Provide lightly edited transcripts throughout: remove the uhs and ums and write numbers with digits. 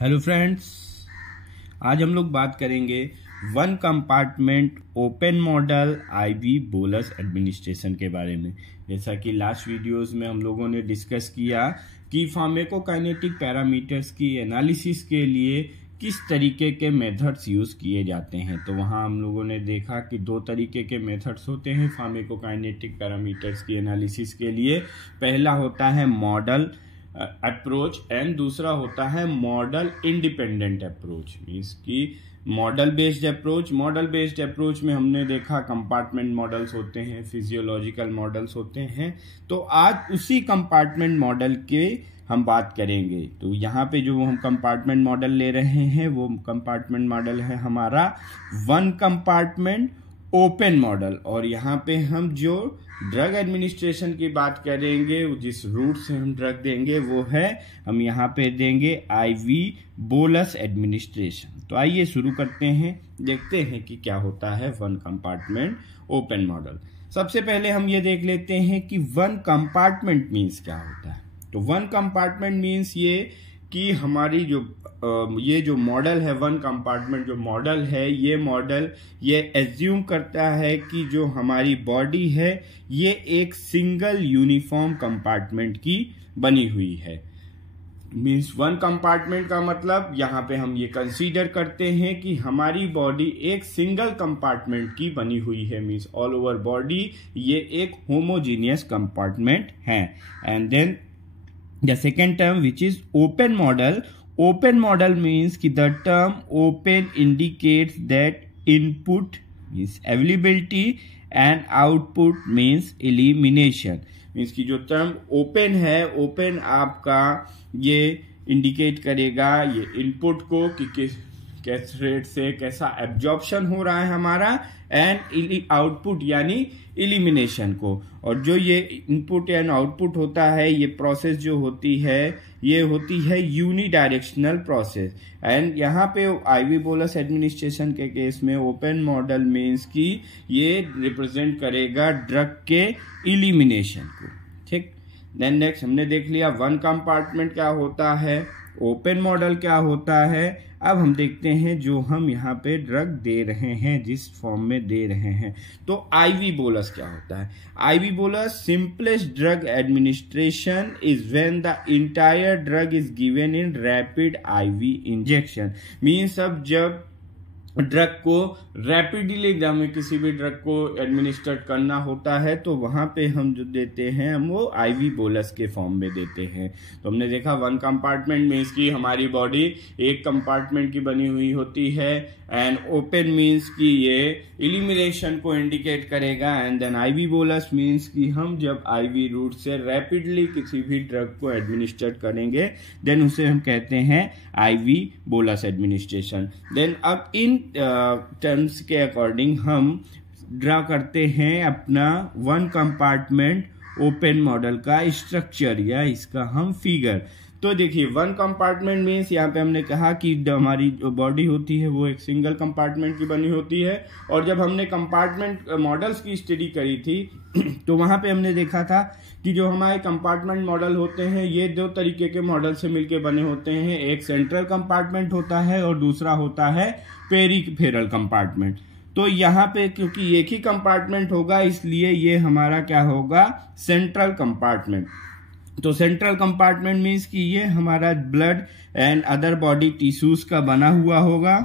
Hello friends, आज हम लोग बात करेंगे one compartment open model IV bolus administration के बारे में। जैसा कि लास्ट वीडियोस में हम लोगों ने डिस्कस किया कि फार्माकोकाइनेटिक पैरामीटर्स की एनालिसिस के लिए किस तरीके के मेथड्स यूज़ किए जाते हैं। तो वहाँ हम लोगों ने देखा कि दो तरीके के मेथड्स होते हैं फार्माकोकाइनेटिक पैरामीटर्स की एनालिसिस के लिए। पहला होता है मॉडल अप्रोच एंड दूसरा होता है मॉडल इंडिपेंडेंट अप्रोच। मीन्स कि मॉडल बेस्ड अप्रोच में हमने देखा कंपार्टमेंट मॉडल्स होते हैं, फिजियोलॉजिकल मॉडल्स होते हैं। तो आज उसी कंपार्टमेंट मॉडल के हम बात करेंगे। तो यहाँ पे जो हम कंपार्टमेंट मॉडल ले रहे हैं वो कंपार्टमेंट मॉडल है हमारा वन कंपार्टमेंट ओपन मॉडल। और यहाँ पे हम जो ड्रग एडमिनिस्ट्रेशन की बात करेंगे, जिस रूट से हम ड्रग देंगे वो है, हम यहाँ पे देंगे आईवी बोलस एडमिनिस्ट्रेशन। तो आइए शुरू करते हैं, देखते हैं कि क्या होता है वन कंपार्टमेंट ओपन मॉडल। सबसे पहले हम ये देख लेते हैं कि वन कंपार्टमेंट मीन्स क्या होता है। तो वन कंपार्टमेंट मीन्स ये कि हमारी ये जो मॉडल है, वन कंपार्टमेंट जो मॉडल है, ये मॉडल ये एज्यूम करता है कि जो हमारी बॉडी है ये एक सिंगल यूनिफॉर्म कंपार्टमेंट की बनी हुई है। मीन्स वन कंपार्टमेंट का मतलब यहाँ पे हम ये कंसीडर करते हैं कि हमारी बॉडी एक सिंगल कंपार्टमेंट की बनी हुई है। मीन्स ऑल ओवर बॉडी ये एक होमोजीनियस कंपार्टमेंट है। And then the second term, which is open model means कि the term open indicates that input means availability and output means elimination। Means कि जो टर्म ओपन है, open आपका ये indicate करेगा ये इनपुट को कि किस रेट से कैसा एब्जॉर्प्शन हो रहा है हमारा, एंड आउटपुट यानी इलिमिनेशन को। और जो ये इनपुट एंड आउटपुट होता है, ये प्रोसेस जो होती है ये होती है यूनिडायरेक्शनल प्रोसेस। एंड यहाँ पे आईवी बोलस एडमिनिस्ट्रेशन के केस में ओपन मॉडल मीन्स कि ये रिप्रेजेंट करेगा ड्रग के इलिमिनेशन को। ठीक, देन नेक्स्ट हमने देख लिया वन कंपार्टमेंट क्या होता है, ओपन मॉडल क्या होता है। अब हम देखते हैं जो हम यहाँ पे ड्रग दे रहे हैं, जिस फॉर्म में दे रहे हैं। तो आईवी बोलस क्या होता है? IV bolus simplest drug administration is when the entire drug is given in rapid IV injection. Means अब जब ड्रग को रैपिडली हमें किसी भी ड्रग को एडमिनिस्टर करना होता है तो वहां पे हम जो देते हैं हम वो आईवी बोलस के फॉर्म में देते हैं। तो हमने देखा वन कंपार्टमेंट मीन्स कि हमारी बॉडी एक कंपार्टमेंट की बनी हुई होती है, एंड ओपन मीन्स कि ये इलिमिनेशन को इंडिकेट करेगा, and then IV bolus means कि हम जब आईवी रूट से रैपिडली किसी भी ड्रग को एडमिनिस्टर करेंगे देन उसे हम कहते हैं आईवी बोलस एडमिनिस्ट्रेशन। देन अब इन टर्म्स के अकॉर्डिंग हम ड्रा करते हैं अपना वन कंपार्टमेंट ओपन मॉडल का स्ट्रक्चर या इसका हम फिगर। तो देखिए वन कंपार्टमेंट मीन्स यहाँ पे हमने कहा कि हमारी जो बॉडी होती है वो एक सिंगल कंपार्टमेंट की बनी होती है। और जब हमने कंपार्टमेंट मॉडल्स की स्टडी करी थी तो वहाँ पे हमने देखा था कि जो हमारे कंपार्टमेंट मॉडल होते हैं ये दो तरीके के मॉडल से मिलके बने होते हैं। एक सेंट्रल कंपार्टमेंट होता है और दूसरा होता है पेरिफेरल कंपार्टमेंट। तो यहाँ पे क्योंकि एक ही कंपार्टमेंट होगा इसलिए ये हमारा क्या होगा, सेंट्रल कंपार्टमेंट। तो सेंट्रल कंपार्टमेंट मीन्स कि ये हमारा blood and other body tissues का बना हुआ होगा,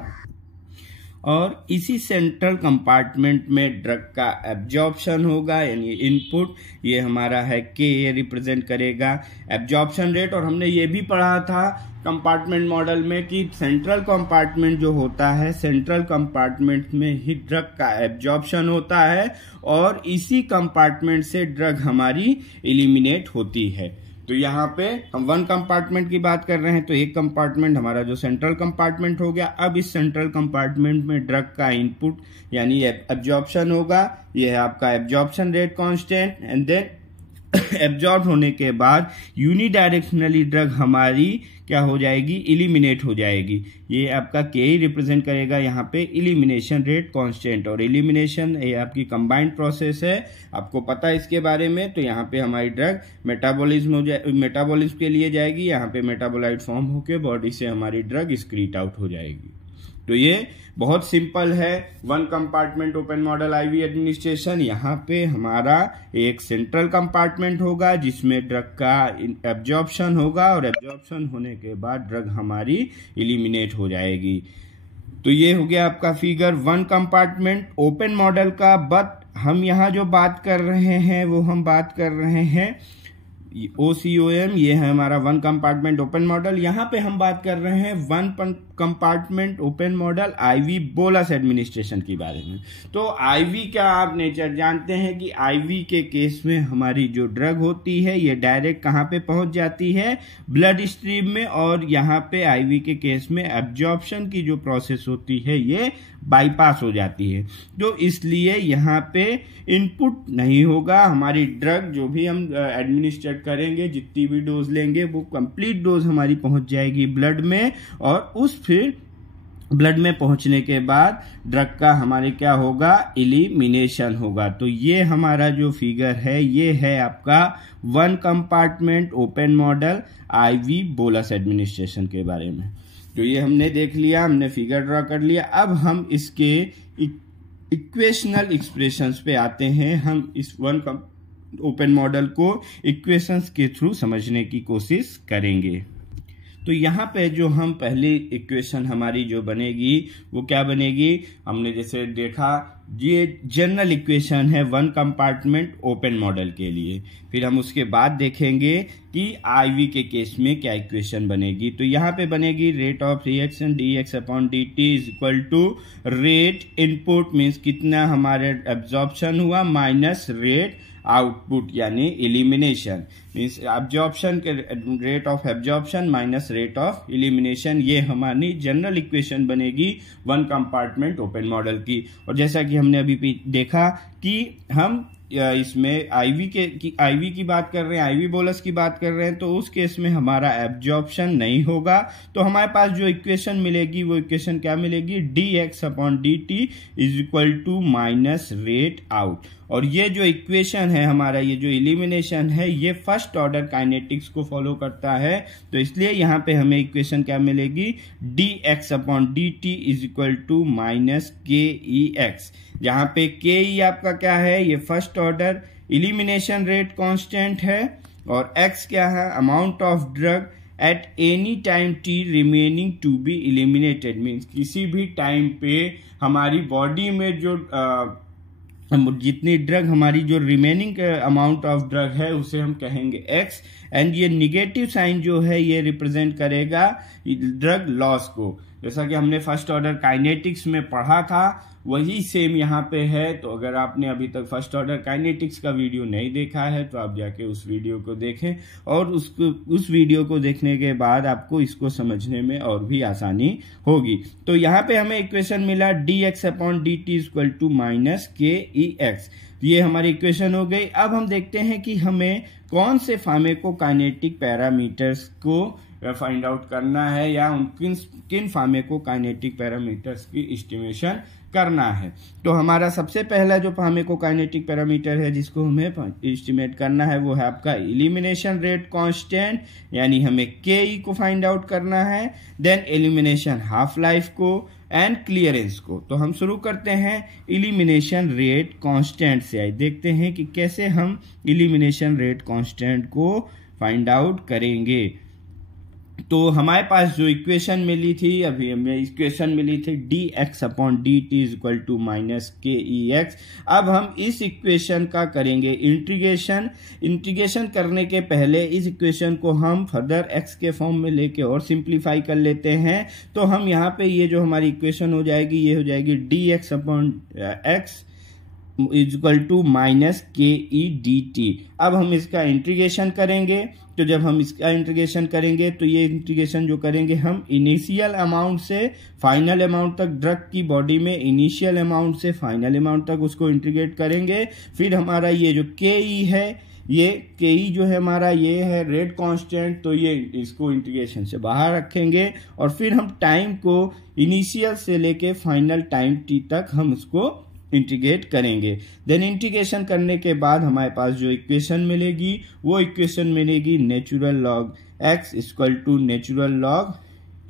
और इसी सेंट्रल कंपार्टमेंट में ड्रग का एब्जॉर्प्शन होगा यानी इनपुट। ये हमारा है के, ये रिप्रेजेंट करेगा एब्जॉर्प्शन रेट। और हमने ये भी पढ़ा था कंपार्टमेंट मॉडल में कि सेंट्रल कंपार्टमेंट जो होता है, सेंट्रल कंपार्टमेंट में ही ड्रग का एब्जॉर्प्शन होता है और इसी कंपार्टमेंट से ड्रग हमारी इलिमिनेट होती है। तो यहाँ पे हम वन कंपार्टमेंट की बात कर रहे हैं, तो एक कंपार्टमेंट हमारा जो सेंट्रल कंपार्टमेंट हो गया। अब इस सेंट्रल कंपार्टमेंट में ड्रग का इनपुट यानी एब्जॉर्प्शन होगा, यह है आपका absorption rate constant, and then absorb होने के बाद यूनिडायरेक्शनली ड्रग हमारी क्या हो जाएगी, इलिमिनेट हो जाएगी। ये आपका के ही रिप्रेजेंट करेगा यहाँ पे इलिमिनेशन रेट कांस्टेंट, और इलिमिनेशन ये आपकी कंबाइंड प्रोसेस है, आपको पता है इसके बारे में। तो यहाँ पे हमारी ड्रग मेटाबॉलिज्म के लिए जाएगी, यहाँ पे मेटाबोलाइट फॉर्म होके बॉडी से हमारी ड्रग एक्सक्रीट आउट हो जाएगी। तो ये बहुत सिंपल है, one compartment open model IV administration. यहाँ पे हमारा एक सेंट्रल कंपार्टमेंट होगा जिसमें ड्रग का एब्जॉर्प्शन होगा, और एब्जॉर्प्शन होने के बाद ड्रग हमारी इलिमिनेट हो जाएगी। तो ये हो गया आपका figure one compartment open model का। बट हम यहाँ जो बात कर रहे हैं वो हम बात कर रहे हैं OCOM, ये है हमारा वन कंपार्टमेंट ओपन मॉडल। यहाँ पे हम बात कर रहे हैं one compartment open model IV bolus administration के बारे में। तो आईवी का आप नेचर जानते हैं कि आईवी के केस में हमारी जो ड्रग होती है ये डायरेक्ट कहाँ पे पहुंच जाती है, ब्लड स्ट्रीम में, और यहाँ पे आईवी के केस में एब्जॉर्प्शन की जो प्रोसेस होती है ये बाईपास हो जाती है। तो इसलिए यहाँ पे इनपुट नहीं होगा, हमारी ड्रग जो भी हम एडमिनिस्ट्रेट करेंगे, जितनी भी डोज लेंगे वो कंप्लीट डोज हमारी पहुंच जाएगी ब्लड में, और उस फिर ब्लड में पहुंचने के बाद ड्रग का हमारे क्या होगा, इलिमिनेशन होगा। तो ये हमारा जो फिगर है ये है आपका one compartment open model IV bolus administration के बारे में। तो ये हमने देख लिया, हमने फिगर ड्रॉ कर लिया। अब हम इसके इक्वेशनल एक्सप्रेशंस पे आते हैं। हम इस वन ओपन मॉडल को इक्वेशंस के थ्रू समझने की कोशिश करेंगे। तो यहाँ पे जो हम पहली इक्वेशन हमारी जो बनेगी वो क्या बनेगी, हमने जैसे देखा ये जनरल इक्वेशन है वन कंपार्टमेंट ओपन मॉडल के लिए। फिर हम उसके बाद देखेंगे कि आईवी के केस में क्या इक्वेशन बनेगी। तो यहाँ पे बनेगी rate of reaction dx upon dt is equal to rate input means कितना हमारे एब्जॉर्प्शन हुआ माइनस रेट आउटपुट यानी इलिमिनेशन, मीन्स एब्जॉर्प्शन के rate of absorption minus rate of elimination. ये हमारी जनरल इक्वेशन बनेगी वन कंपार्टमेंट ओपन मॉडल की। और जैसा कि हमने अभी देखा कि हम इसमें आईवी की बात कर रहे हैं, आईवी बोलस की बात कर रहे हैं, तो उस केस में हमारा एब्जॉर्प्शन नहीं होगा। तो हमारे पास जो इक्वेशन मिलेगी वो इक्वेशन क्या मिलेगी, dx upon dt is equal to minus rate out. और ये जो इक्वेशन है हमारा, ये जो इलिमिनेशन है, ये फर्स्ट ऑर्डर काइनेटिक्स को फॉलो करता है। तो इसलिए यहाँ पे हमें इक्वेशन क्या मिलेगी, dx upon dt is equal to minus kex, जहाँ पे ke आपका क्या है, ये first order elimination rate constant है, और x क्या है, amount of drug at any time t remaining to be eliminated, means किसी भी टाइम पे हमारी बॉडी में जो जितनी ड्रग हमारी जो रिमेनिंग अमाउंट ऑफ ड्रग है उसे हम कहेंगे x, एंड ये निगेटिव साइन जो है ये रिप्रेजेंट करेगा ड्रग लॉस को। जैसा कि हमने फर्स्ट ऑर्डर काइनेटिक्स में पढ़ा था वही सेम यहाँ पे है। तो अगर आपने अभी तक फर्स्ट ऑर्डर काइनेटिक्स का वीडियो नहीं देखा है तो आप जाके उस वीडियो को देखें, और उस वीडियो को देखने के बाद आपको इसको समझने में और भी आसानी होगी। तो यहाँ पे हमें इक्वेशन मिला dx upon dt equal to minus kex, ये हमारी इक्वेशन हो गई। अब हम देखते हैं कि हमें कौन से फार्माकोकाइनेटिक पैरामीटर्स को फाइंड आउट करना है, या किन फार्माकोकाइनेटिक पैरामीटर्स की एस्टिमेशन करना है। तो हमारा सबसे पहला जो फार्माकोकाइनेटिक पैरामीटर है जिसको हमें एस्टिमेट करना है वो है आपका इलिमिनेशन रेट कांस्टेंट, यानी हमें ke को फाइंड आउट करना है, देन एलिमिनेशन हाफ लाइफ को एंड क्लियरेंस को। तो हम शुरू करते हैं इलिमिनेशन रेट कांस्टेंट से। आइए देखते हैं कि कैसे हम इलिमिनेशन रेट कांस्टेंट को फाइंड आउट करेंगे। तो हमारे पास जो इक्वेशन मिली थी, अभी हमें इक्वेशन मिली थी dx upon dt is equal to minus kex। अब हम इस इक्वेशन का करेंगे इंटीग्रेशन करने के पहले इस इक्वेशन को हम फर्दर x के फॉर्म में लेके और सिंप्लीफाई कर लेते हैं। तो हम यहाँ पे ये जो हमारी इक्वेशन हो जाएगी ये हो जाएगी dx upon x is equal to minus ke dt। अब हम इसका इंटीग्रेशन करेंगे। तो जब हम इसका इंटीग्रेशन करेंगे तो ये इंटीग्रेशन जो करेंगे हम इनिशियल अमाउंट से फाइनल अमाउंट तक, ड्रग की बॉडी में इनिशियल अमाउंट से फाइनल अमाउंट तक उसको इंटीग्रेट करेंगे। फिर हमारा ये जो ke है ये KE जो है हमारा ये है रेट कांस्टेंट, तो ये इसको इंटीग्रेशन से बाहर रखेंगे और फिर हम टाइम को इनिशियल से लेके फाइनल टाइम t तक हम उसको इंटीग्रेट करेंगे। देन इंटीग्रेशन करने के बाद हमारे पास जो इक्वेशन मिलेगी वो इक्वेशन मिलेगी natural log x equal to natural log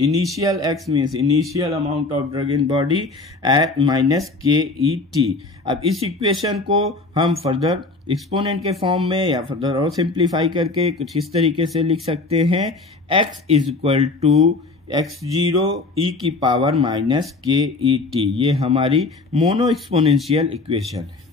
initial x means initial amount of drug in body at minus KET। अब इस इक्वेशन को हम फर्दर एक्सपोनेंट के फॉर्म में या फर्दर और सिंप्लीफाई करके कुछ इस तरीके से लिख सकते हैं, x is equal to x0 e की पावर माइनस KET। ये हमारी मोनो एक्सपोनेंशियल इक्वेशन है।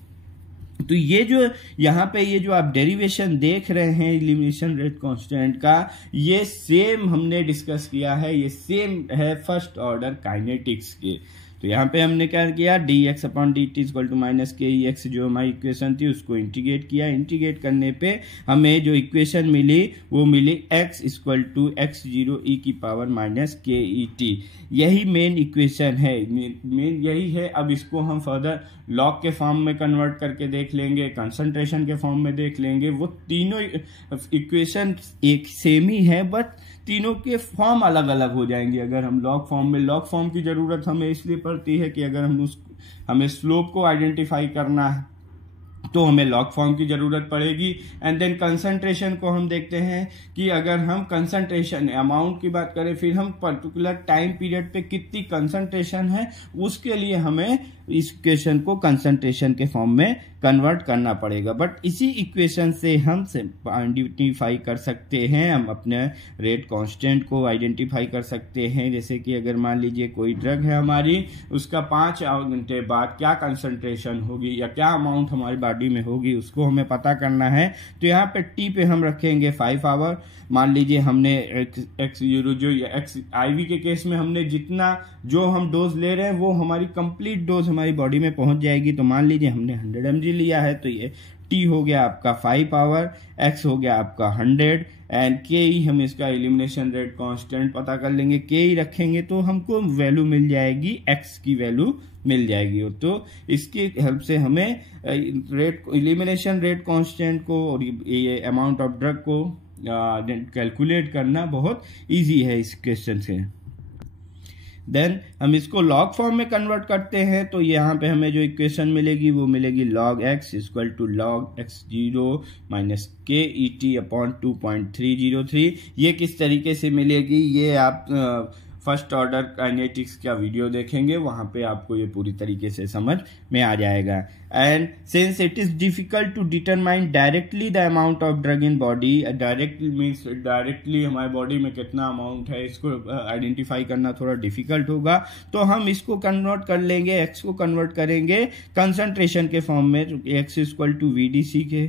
तो ये जो यहाँ पे ये जो आप डेरिवेशन देख रहे हैं इलिमिनेशन रेट कांस्टेंट का, ये सेम हमने डिस्कस किया है, ये सेम है फर्स्ट ऑर्डर काइनेटिक्स के। तो यहाँ पे हमने क्या किया, dx upon dt equal to minus KEx जो हमारी इक्वेशन थी उसको इंटीग्रेट किया। इंटीग्रेट करने पे हमें जो इक्वेशन मिली वो मिली x equal to x0 e की पावर माइनस KET। यही मेन इक्वेशन है, मेन यही है। अब इसको हम फर्दर लॉग के फॉर्म में कन्वर्ट करके देख लेंगे, कंसंट्रेशन के फॉर्म में देख लेंगे। वो तीनों इक्वेशन एक सेम ही है बट तीनों के फॉर्म अलग अलग हो जाएंगे। अगर हम लॉग फॉर्म की जरूरत हमें इसलिए पड़ती है कि अगर हमें स्लोप को आइडेंटिफाई करना है तो हमें लॉग फॉर्म की जरूरत पड़ेगी। एंड देन कंसंट्रेशन को हम देखते हैं कि अगर हम कंसंट्रेशन अमाउंट की बात करें, फिर हम पर्टिकुलर टाइम पीरियड पे कितनी कंसंट्रेशन है, उसके लिए हमें इस इक्वेशन को कंसंट्रेशन के फॉर्म में कन्वर्ट करना पड़ेगा। बट इसी इक्वेशन से हम आइडेंटिफाई कर सकते हैं, हम अपने रेट कांस्टेंट को आइडेंटिफाई कर सकते हैं। जैसे कि अगर मान लीजिए कोई ड्रग है हमारी, उसका 5 घंटे बाद क्या कंसंट्रेशन होगी या क्या अमाउंट हमारी बॉडी में होगी उसको हमें पता करना है। तो यहाँ पे टी पे हम रखेंगे 5 आवर। मान लीजिए हमने x0 जो x IV के केस में हमने जितना जो हम डोज ले रहे हैं वो हमारी कंप्लीट डोज हमारी बॉडी में पहुंच जाएगी। तो मान लीजिए हमने 100 mg लिया है तो ये t हो गया आपका 5 आवर, x हो गया आपका 100 एंड KE हम इसका एलिमिनेशन रेट कांस्टेंट पता कर लेंगे। KE रखेंगे तो हमको वैल्यू मिल जाएगी, x की वैल्यू मिल जाएगी। तो इसकी हेल्प से हमें एलिमिनेशन रेट कांस्टेंट को और ये अमाउंट ऑफ ड्रग को कैलकुलेट करना बहुत इजी है इस क्वेश्चन से। देन हम इसको लॉग फॉर्म में कन्वर्ट करते हैं तो यहाँ पे हमें जो इक्वेशन मिलेगी वो मिलेगी log x equal to log x0 minus KET upon 2.303। ये किस तरीके से मिलेगी ये आप फर्स्ट ऑर्डर काइनेटिक्स का वीडियो देखेंगे, वहां पे आपको ये पूरी तरीके से समझ में आ जाएगा। And since it is difficult to determine directly the amount of drug in body, directly means directly हमारे बॉडी में कितना अमाउंट है इसको आइडेंटिफाई करना थोड़ा डिफिकल्ट होगा, तो हम इसको कन्वर्ट कर लेंगे, एक्स को कन्वर्ट करेंगे कंसंट्रेशन के फॉर्म में। एक्स इक्वल टू VDC के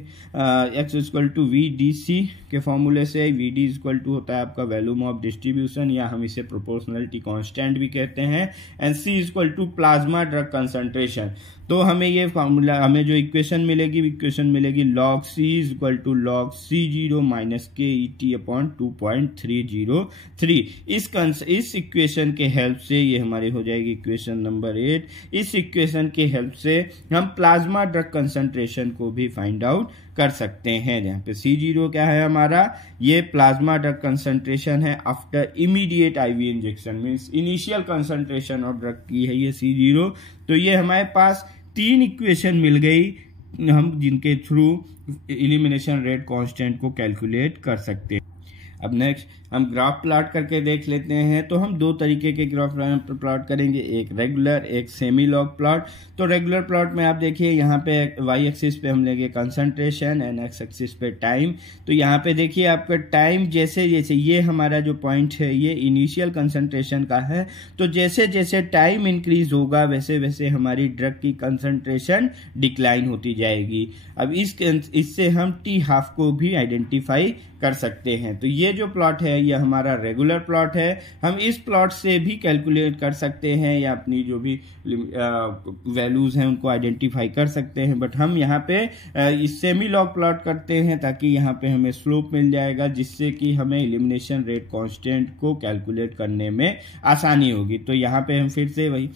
एक्स इक्वल टू VDC के फॉर्मूले से VD इक्वल टू होता है आपका वॉल्यूम ऑफ डिस्ट्रीब्यूशन या हम इसे प्रोपोर्शनलिटी कांस्टेंट भी कहते हैं, and C equal to plasma drug concentration. तो हमें ये फॉर्मूला, हमें जो इक्वेशन मिलेगी log C equal to log C0 minus KET upon 2.303। इस इक्वेशन के हेल्प से ये हमारी हो जाएगी इक्वेशन नंबर 8। इस इक्वेशन के हेल्प से हम प्लाज्मा ड्रग कंसंट्रेशन को भी फाइंड आउट कर सकते हैं। यहाँ पे C0 क्या है हमारा, ये प्लाज्मा ड्रग कंसंट्रेशन है after immediate IV injection, means initial concentration of drug की है ये C0। तो ये हमारे पास 3 इक्वेशन मिल गई हम जिनके थ्रू एलिमिनेशन रेट कांस्टेंट को कैलकुलेट कर सकते हैं। अब नेक्स्ट हम ग्राफ प्लॉट करके देख लेते हैं। तो हम 2 तरीके के ग्राफ प्लॉट करेंगे, एक रेगुलर एक सेमी लॉग प्लॉट। तो रेगुलर प्लॉट में आप देखिए यहाँ पे y एक्सिस पे हम लेंगे कंसंट्रेशन एंड x एक्सिस पे टाइम। तो यहाँ पे देखिए आपका टाइम जैसे जैसे ये हमारा जो पॉइंट है ये इनिशियल कंसंट्रेशन का है, तो जैसे जैसे टाइम इंक्रीज होगा वैसे वैसे हमारी ड्रग की कंसंट्रेशन डिक्लाइन होती जाएगी। अब इससे हम t हाफ को भी आइडेंटिफाई कर सकते हैं। तो ये जो प्लॉट है यह हमारा रेगुलर प्लॉट है। हम इस प्लॉट से भी कैलकुलेट कर सकते हैं या अपनी जो भी वैल्यूज हैं उनको आइडेंटिफाई कर सकते हैं, बट हम यहाँ पे इस सेमी लॉग प्लॉट करते हैं ताकि यहाँ पे हमें स्लोप मिल जाएगा, जिससे कि हमें एलिमिनेशन रेट कांस्टेंट को कैलकुलेट करने में आसानी होगी। तो यहाँ पे हम फिर से वही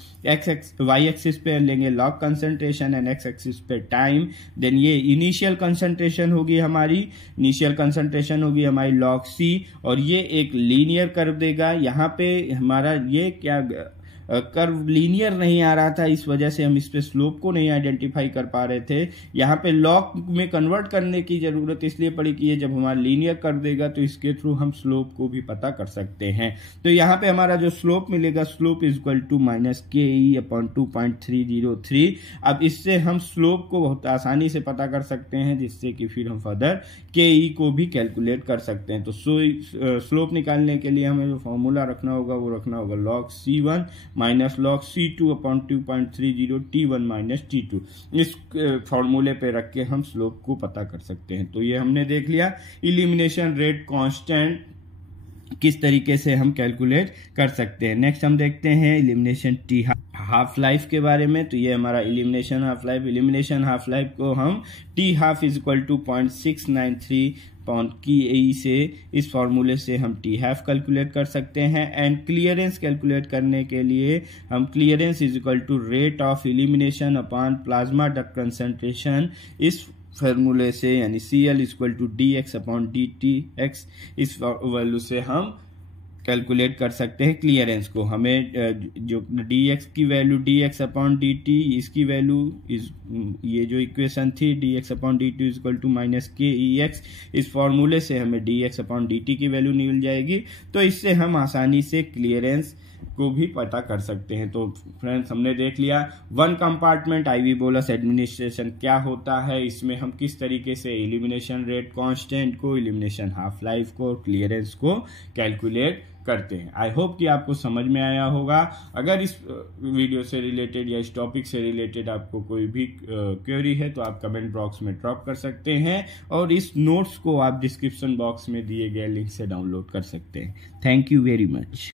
वाई एक्सिस पे लेंगे log concentration and x axis पे टाइम, देन ये इनिशियल कंसंट्रेशन होगी हमारी हमारी लॉग सी, और ये एक लीनियर कर्व देगा। यहाँ पे हमारा ये क्या कर्व लीनियर नहीं आ रहा था, इस वजह से हम इस पे स्लोप को नहीं आइडेंटिफाई कर पा रहे थे। यहाँ पे लॉग में कन्वर्ट करने की जरूरत इसलिए पड़ी कि ये जब हमारा लीनियर कर्व देगा तो इसके थ्रू हम स्लोप को भी पता कर सकते हैं। तो यहाँ पे हमारा जो स्लोप मिलेगा, slope is equal to -ke/2.303। अब इससे हम स्लोप को बहुत आसानी से पता कर सकते हैं, जिससे कि फिर हम फर्दर के को भी कैलकुलेट कर सकते हैं। तो स्लोप निकालने के लिए हमें जो फॉर्मूला रखना होगा वो रखना होगा log C1 minus log C2 upon 2.30 T1 minus T2। इस फॉर्मूले पे रख के हम स्लोप को पता कर सकते हैं। तो ये हमने देख लिया इलिमिनेशन रेट कांस्टेंट किस तरीके से हम कैलकुलेट कर सकते हैं। नेक्स्ट हम देखते हैं इलिमिनेशन टी हाफ लाइफ के बारे में। तो ये हमारा इलिमिनेशन हाफ लाइफ को हम T half is equal to 0.693 की से इस फॉर्मूले से हम टी हाफ कैलकुलेट कर सकते हैं। एंड क्लियरेंस कैलकुलेट करने के लिए हम clearance is equal to rate of elimination upon plasma duct concentration, इस फॉर्मूले से यानी CL is equal to DX upon DTX, इस वैल्यू से हम कैलकुलेट कर सकते हैं क्लियरेंस को। हमें जो DX की वैल्यू DX अपॉन DT, इसकी वैल्यू इस ये जो इक्वेशन थी DX upon DT is equal to -KEX, इस फॉर्मूले से हमें DX अपॉन DT की वैल्यू मिल जाएगी। तो इससे हम आसानी से क्लियरेंस को भी पता कर सकते हैं। तो फ्रेंड्स, हमने देख लिया one compartment IV bolus administration क्या होता है, इसमें हम किस तरीके से एलिमिनेशन रेट कांस्टेंट को, एलिमिनेशन हाफ लाइफ को और क्लियरेंस को कैलकुलेट करते हैं। आई होप कि आपको समझ में आया होगा। अगर इस वीडियो से रिलेटेड या इस टॉपिक से रिलेटेड आपको कोई भी क्वेरी है तो आप कमेंट बॉक्स में ड्रॉप कर सकते हैं, और इस नोट्स को आप डिस्क्रिप्शन बॉक्स में दिए गए लिंक से डाउनलोड कर सकते हैं। Thank you very much.